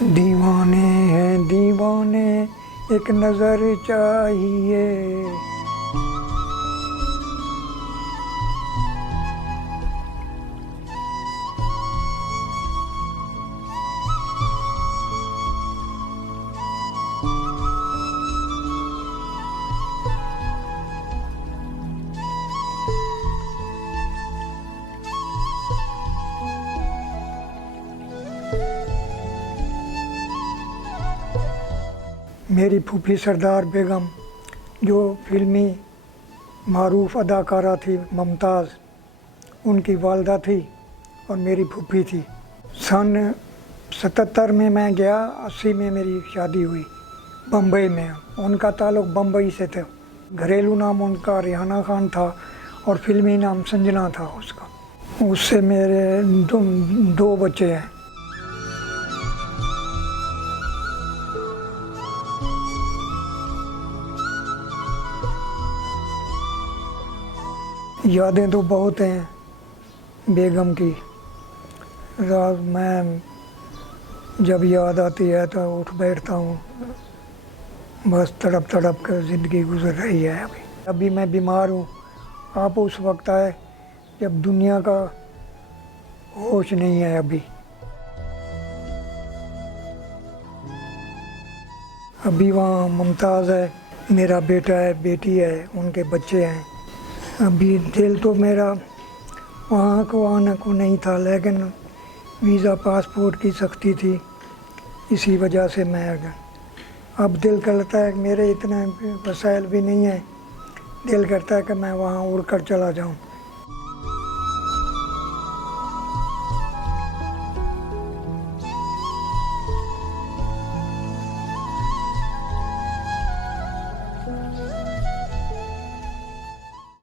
दीवाने हैं दीवाने, एक नज़र चाहिए। मेरी फूफी सरदार बेगम, जो फिल्मी मारूफ अदाकारा थी मुमताज़, उनकी वालदा थी और मेरी फूफी थी। सन 77 में मैं गया, 80 में मेरी शादी हुई बम्बई में। उनका ताल्लुक़ बम्बई से था। घरेलू नाम उनका रिहाना खान था और फिल्मी नाम संजना था उसका। उससे मेरे दो बच्चे हैं। यादें तो बहुत हैं बेगम की। रात मैं जब याद आती है तो उठ बैठता हूँ। बस तड़प तड़प कर ज़िंदगी गुजर रही है। अभी मैं बीमार हूँ। आप उस वक्त आए जब दुनिया का होश नहीं है। अभी वहाँ मुमताज़ है, मेरा बेटा है, बेटी है, उनके बच्चे हैं। अभी दिल तो मेरा वहाँ को आने को नहीं था, लेकिन वीज़ा पासपोर्ट की सख्ती थी, इसी वजह से मैं आ गया। अब दिल करता है कि मेरे इतने वसाइल भी नहीं है, दिल करता है कि मैं वहाँ उड़ कर चला जाऊँ।